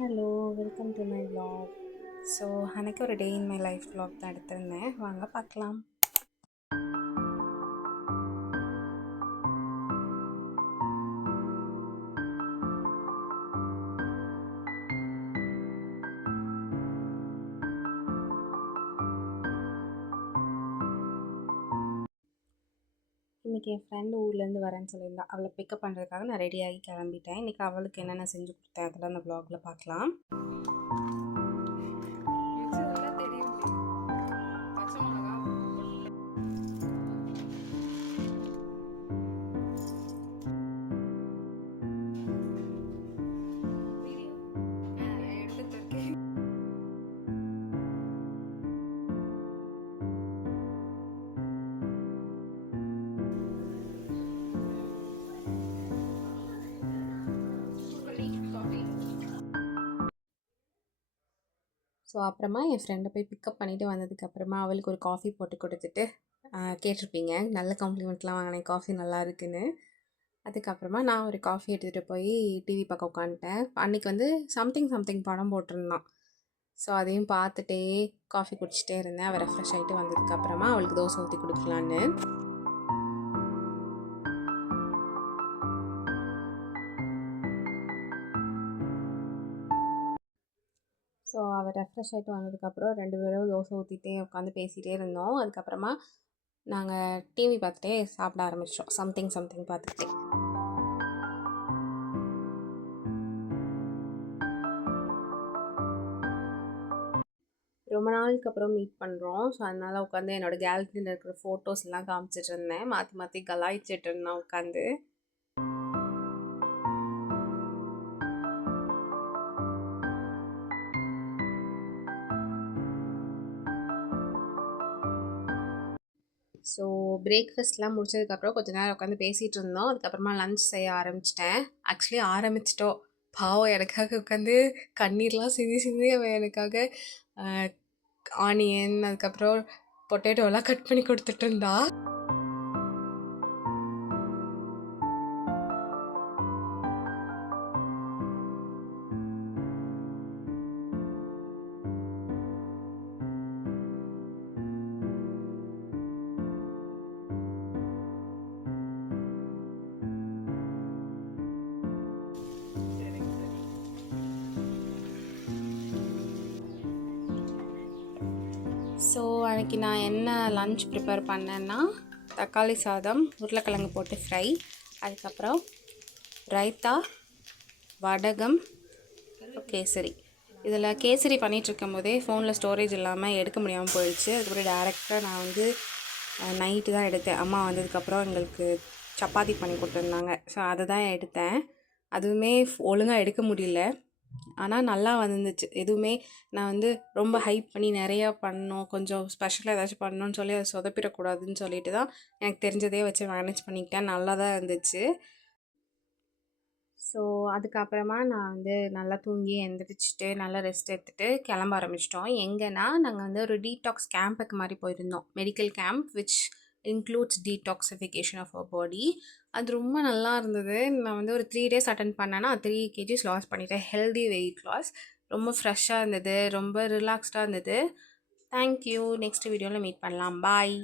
Hello, welcome to my vlog. So அன்றைக்கி ஒரு டே in my life vlog தான் எடுத்திருந்தேன். வாங்க பார்க்கலாம். இன்றைக்கி என் ஃப்ரெண்டு ஊர்லேருந்து வரேன்னு சொல்லியிருந்தா. அவளை பிக்கப் பண்ணுறதுக்காக நான் ரெடியாகி கிளம்பிட்டேன். இன்றைக்கி அவளுக்கு என்னென்ன செஞ்சு கொடுத்தேன் அதெல்லாம் அந்த vlogல பார்க்கலாம். ஸோ அப்புறமா என் ஃப்ரெண்டை போய் பிக்கப் பண்ணிவிட்டு வந்ததுக்கப்புறமா அவளுக்கு ஒரு காஃபி போட்டு கொடுத்துட்டு கேட்டிருப்பீங்க, நல்ல காம்ப்ளிமெண்ட்லாம் வாங்கினேன், காஃபி நல்லா இருக்குன்னு. அதுக்கப்புறமா நான் ஒரு காஃபி எடுத்துகிட்டு போய் டிவி பார்க்க உட்காந்துட்டேன். அன்றைக்கி வந்து சம்திங் படம் போட்டிருந்தான். ஸோ அதையும் பார்த்துட்டே காஃபி குடிச்சிட்டே இருந்தேன். அவள் ரெஃப்ரெஷ் ஆகிட்டு வந்ததுக்கப்புறமா அவளுக்கு தோசை ஊற்றி கொடுக்கலான்னு. ஸோ அவள் ரெஃப்ரெஷ் ஆகிட்டு வந்ததுக்கப்புறம் 2 பேரும் தோசை ஊற்றிட்டே உட்காந்து பேசிகிட்டே இருந்தோம். அதுக்கப்புறமா நாங்கள் டிவி பார்த்துட்டே சாப்பிட ஆரம்பித்தோம். சம்திங் பார்த்துக்கிட்டே. ரொம்ப நாளுக்கு அப்புறம் மீட் பண்ணுறோம். ஸோ அதனால் உட்காந்து என்னோடய கேலரியில் இருக்கிற ஃபோட்டோஸ் எல்லாம் காமிச்சிட்டு இருந்தேன். மாற்றி கலாய்ச்சிட்டு இருந்தேன் உட்காந்து. ஸோ பிரேக்ஃபாஸ்ட்லாம் முடிச்சதுக்கப்புறம் கொஞ்சம் நேரம் உட்காந்து பேசிகிட்டு இருந்தோம். அதுக்கப்புறமா லன்ச் செய்ய ஆரம்பிச்சிட்டேன். ஆக்சுவலி ஆரம்பிச்சிட்டோம். பாவம் எனக்காக உட்காந்து கண்ணீர்லாம் சிந்தி அவன் எனக்காக ஆனியன் அதுக்கப்புறம் பொட்டேட்டோலாம் கட் பண்ணி கொடுத்துட்டு இருந்தா. ஸோ அன்றைக்கி நான் என்ன லன்ச் ப்ரிப்பேர் பண்ணேன்னா, தக்காளி சாதம், உருளைக்கிழங்கு போட்டு ஃப்ரை, அதுக்கப்புறம் ரைத்தா, வடகம், கேசரி. இதில் கேசரி பண்ணிகிட்ருக்கும் போதே ஃபோனில் ஸ்டோரேஜ் இல்லாமல் எடுக்க முடியாமல் போயிடுச்சு. அதுக்கப்புறம் டேரெக்டாக நான் வந்து நைட்டு தான் எடுத்தேன். அம்மா வந்ததுக்கப்புறம் எங்களுக்கு சப்பாத்தி பண்ணி கொடுத்துருந்தாங்க. ஸோ அதை தான் எடுத்தேன். அதுவுமே ஒழுங்காக எடுக்க முடியல, ஆனால் நல்லா வந்துச்சு. எதுவுமே நான் வந்து ரொம்ப ஹைப் பண்ணி நிறையா பண்ணணும், கொஞ்சம் ஸ்பெஷலாக ஏதாச்சும் பண்ணணுன்னு சொல்லி அதை சொதப்பிடக்கூடாதுன்னு சொல்லிட்டு தான் எனக்கு தெரிஞ்சதே வச்சு மேனேஜ் பண்ணிக்கிட்டேன். நல்லா தான் இருந்துச்சு. ஸோ அதுக்கப்புறமா நான் வந்து நல்லா தூங்கி எழுந்திரிச்சிட்டு நல்லா ரெஸ்ட் எடுத்துகிட்டு கிளம்ப ஆரம்பிச்சிட்டோம். எங்கன்னா நாங்கள் வந்து ஒரு டீடாக்ஸ் கேம்புக்கு மாதிரி போயிருந்தோம். Medical camp which includes detoxification of our body. அது ரொம்ப நல்லா இருந்தது. நான் வந்து ஒரு 3 days அட்டன் பண்ணேன்னா 3 kgs லாஸ் பண்ணிட்டேன். Healthy weight loss. ரொம்ப ஃப்ரெஷ்ஷாக இருந்தது, ரொம்ப ரிலாக்ஸ்டாக இருந்தது. தேங்க்யூ. நெக்ஸ்ட் வீடியோவில் மீட் பண்ணலாம். பாய்.